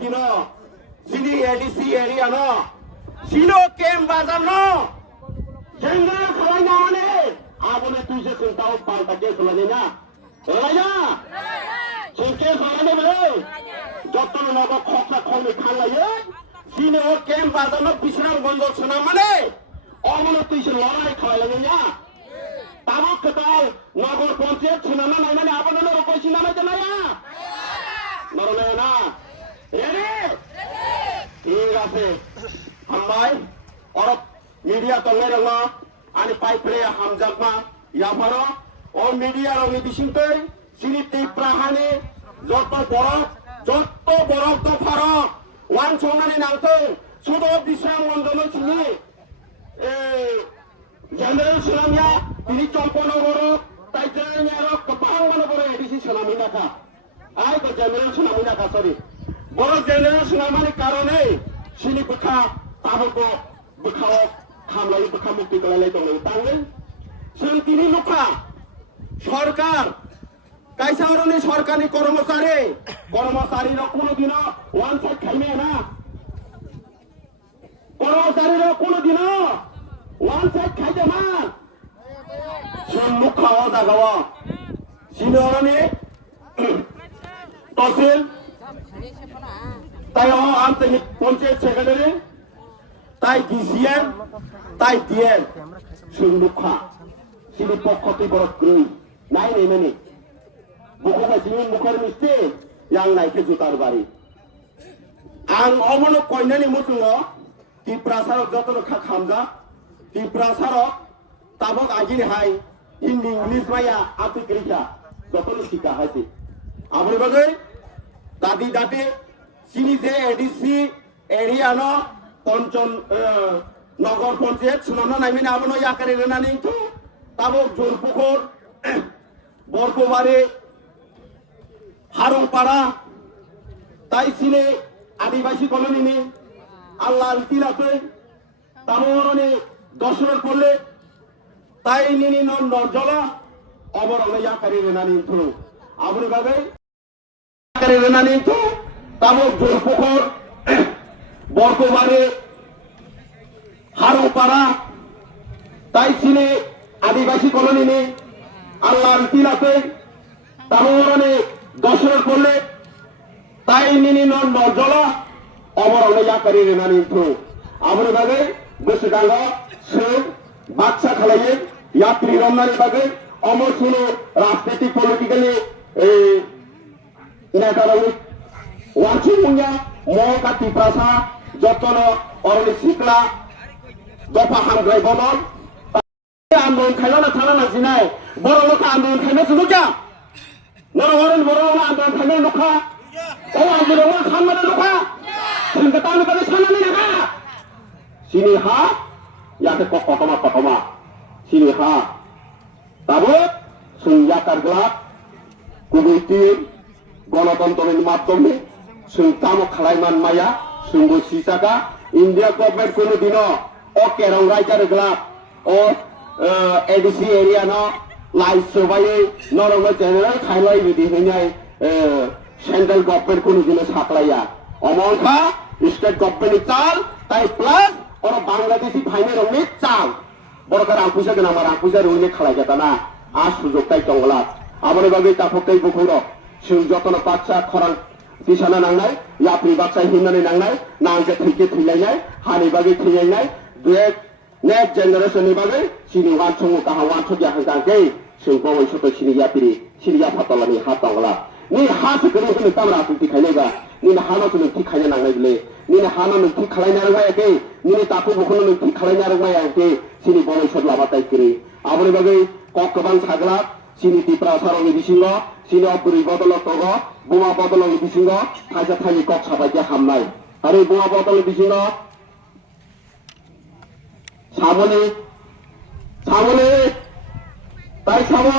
দিন যিনি ADC area ন সিনো কেম বাজার ন জেঙ্গা খাওয়াই না মানে আবনে তুই যে চিন্তাও পাল্টা কে চলে না এলাই না কে চলে বলে যতন নব খকরা খমে খালাইয়ে সিনো কেম বাজার ন বিশ্রামগঞ্জ শোনা মানে অমনে তুই সে লড়াই খাওয়াই লাগে না তাবক কেতাল নগর পঞ্চায়েত শোনা না নাই মানে আবনে নর কইছি না না নরনে না রেডি ঠিক আছে হামবাই অরব মিডিয়া তলে রঙ আনি পাইপ্রে হামজাকমা ইয়াফারো ও মিডিয়া রঙি বিসিংতৈ সিনি তীব্রাহানি যত বরফ তো ফারো ওয়ান সংনানি নাংতো সুদ বিশ্রাম মন্ডল সিনি জেনারেল সুনামিয়া তিনি চম্পনগর তাই জেনারেল কপাং বড় এডিসি সুনামি নাকা আই তো জেনারেল সুনামি নাকা সরি বড় জেনারেল সুনামানি কারণে সিনি বুখা তাবको বুখাও খামলাই বুখা মুক্তি করালাই দङ তাঙ্গে जों তিনি नुखा সরকার কাইসারনি সরকারি কর্মচারীরা কোনোদিন ওয়ান সাইড খাইবে না কর্মচারীরা কোনোদিন ওয়ান সাইড খাইতে না जों नुखा ও জাগাও সিনিয়রনি তহসিল তাই আন্তরিক পঞ্চায়েত সেক্রেটারি তাই ডিসিএম তাই ডিএম সুন্দুখা সিনি পক্ষতি বড় গ্রই নাই নেই মানে বুকুনা সিনি মুখর মিস্তে yang নাইকে জুতার বাড়ি আং অমন কইনানি মুতুङ ত্রিপুরাসার যত খা খামজা ত্রিপুরাসার তাবক আগিনি হাই হিন্দি ইংলিশ মাইয়া আতি করিকা যত শিকা হাইছে আমরি বাগে দাদি দাতে সিনি যে এডিসি এরিয়া ন পঞ্চম নগর পঞ্চায়েত সুনামনা নাইমিনা আবনো ইয়াকারে রেনানি তো তাবক জোরপুকুর বরকবাড়ি হারংপাড়া তাই সিনে আদিবাসী কলোনি আল্লাহ তিলাতে তামরনে দর্শনের করলে তাই নিনি নরজলা অবরলে ইয়াকারে রেনানি তো আবরি ভাবে ইয়াকারে রেনানি তো তাবক জোরপুকুর বরকবাড়ি হারংপাড়া তাই সিনে আদিবাসী কলোনি আল্লাহ তিলাতে তামরনে দর্শনের করলে তাই নিনি নরজলা অবরলে ইয়াকারে রেনানি তো আবরি ভাবে গোসগাঙ্গা সে বাচ্চা খালাইয়ে यात्री रमनानि बागे अमर सुनो राजनीतिक पॉलिटिकली नेतारनि वानसु मुंया मका टिप्रासा जतन अरनि सिकला दफा हामग्राय बनल आन्दोलन खायना थाना नाजिनाय बर' लोक आन्दोलन खायना सुनुजा नरहरन बर' लोक आन्दोलन खायना लुखा ओ आन्दोलन खामना लुखा संगतानि बागे सानानि नागा सिनि हा याते कटमा सिनि हा ताबो सुंया कारग्ला कुबैति गणतन्त्रनि माध्यमे जों काम खालायमान माया जोंबो सिसागा इंडिया गभर्नमेंट कोनो दिनो ओ केरं राइजार ग्ला ओ एडिसि एरिया न लाइस सबायै नरंग जेनेरेल खायलाय बिदि होनाय सेंट्रल गभर्नमेंट कोनो दिनो साप्लाया अमनखा स्टेट गभर्नमेंट चाल ताई प्लस और बांग्लादेशी फाइने रंगनि चाल बरकार आंखुसा गोनां मार आंखुसा रुइने खालाय जाताना आ सुजुग ताई दंगला आबनि बागै ताफकताय बुखुरो जों जतन बाच्चा खरां तिसाना नांनाय यात्री बाच्चा हिमनानै नांनाय नांजे थैके थैलायनाय हानि बागै थैलायनाय नेक्स्ट जेनेरेशननि बागै सिनि वानसुं काहा वानसु जाहांगांकै जों बवै सत सिनि यात्री सिनि याफातलानि हा दंगला नि हा सगोनो होनो तामरा तुति खायनायबा नि हाना तुनो थि खायना नांनाय बिले नि हाना नो थि खालायना रगायाखै नि तापु बुखुनो नो थि खालायना रगायाखै सिनि बवै सत लाबाताय किरि आबनि बागै कक गोबां साग्ला सिनि टिप्रा सारनि बिसिंग सिनि अपुरि बदल तग बुमा बदलनि बिसिंग थाइसा थाइनि कक साबायजे हामनाय आरो बुमा बदलनि बिसिंग साबने ताई साबो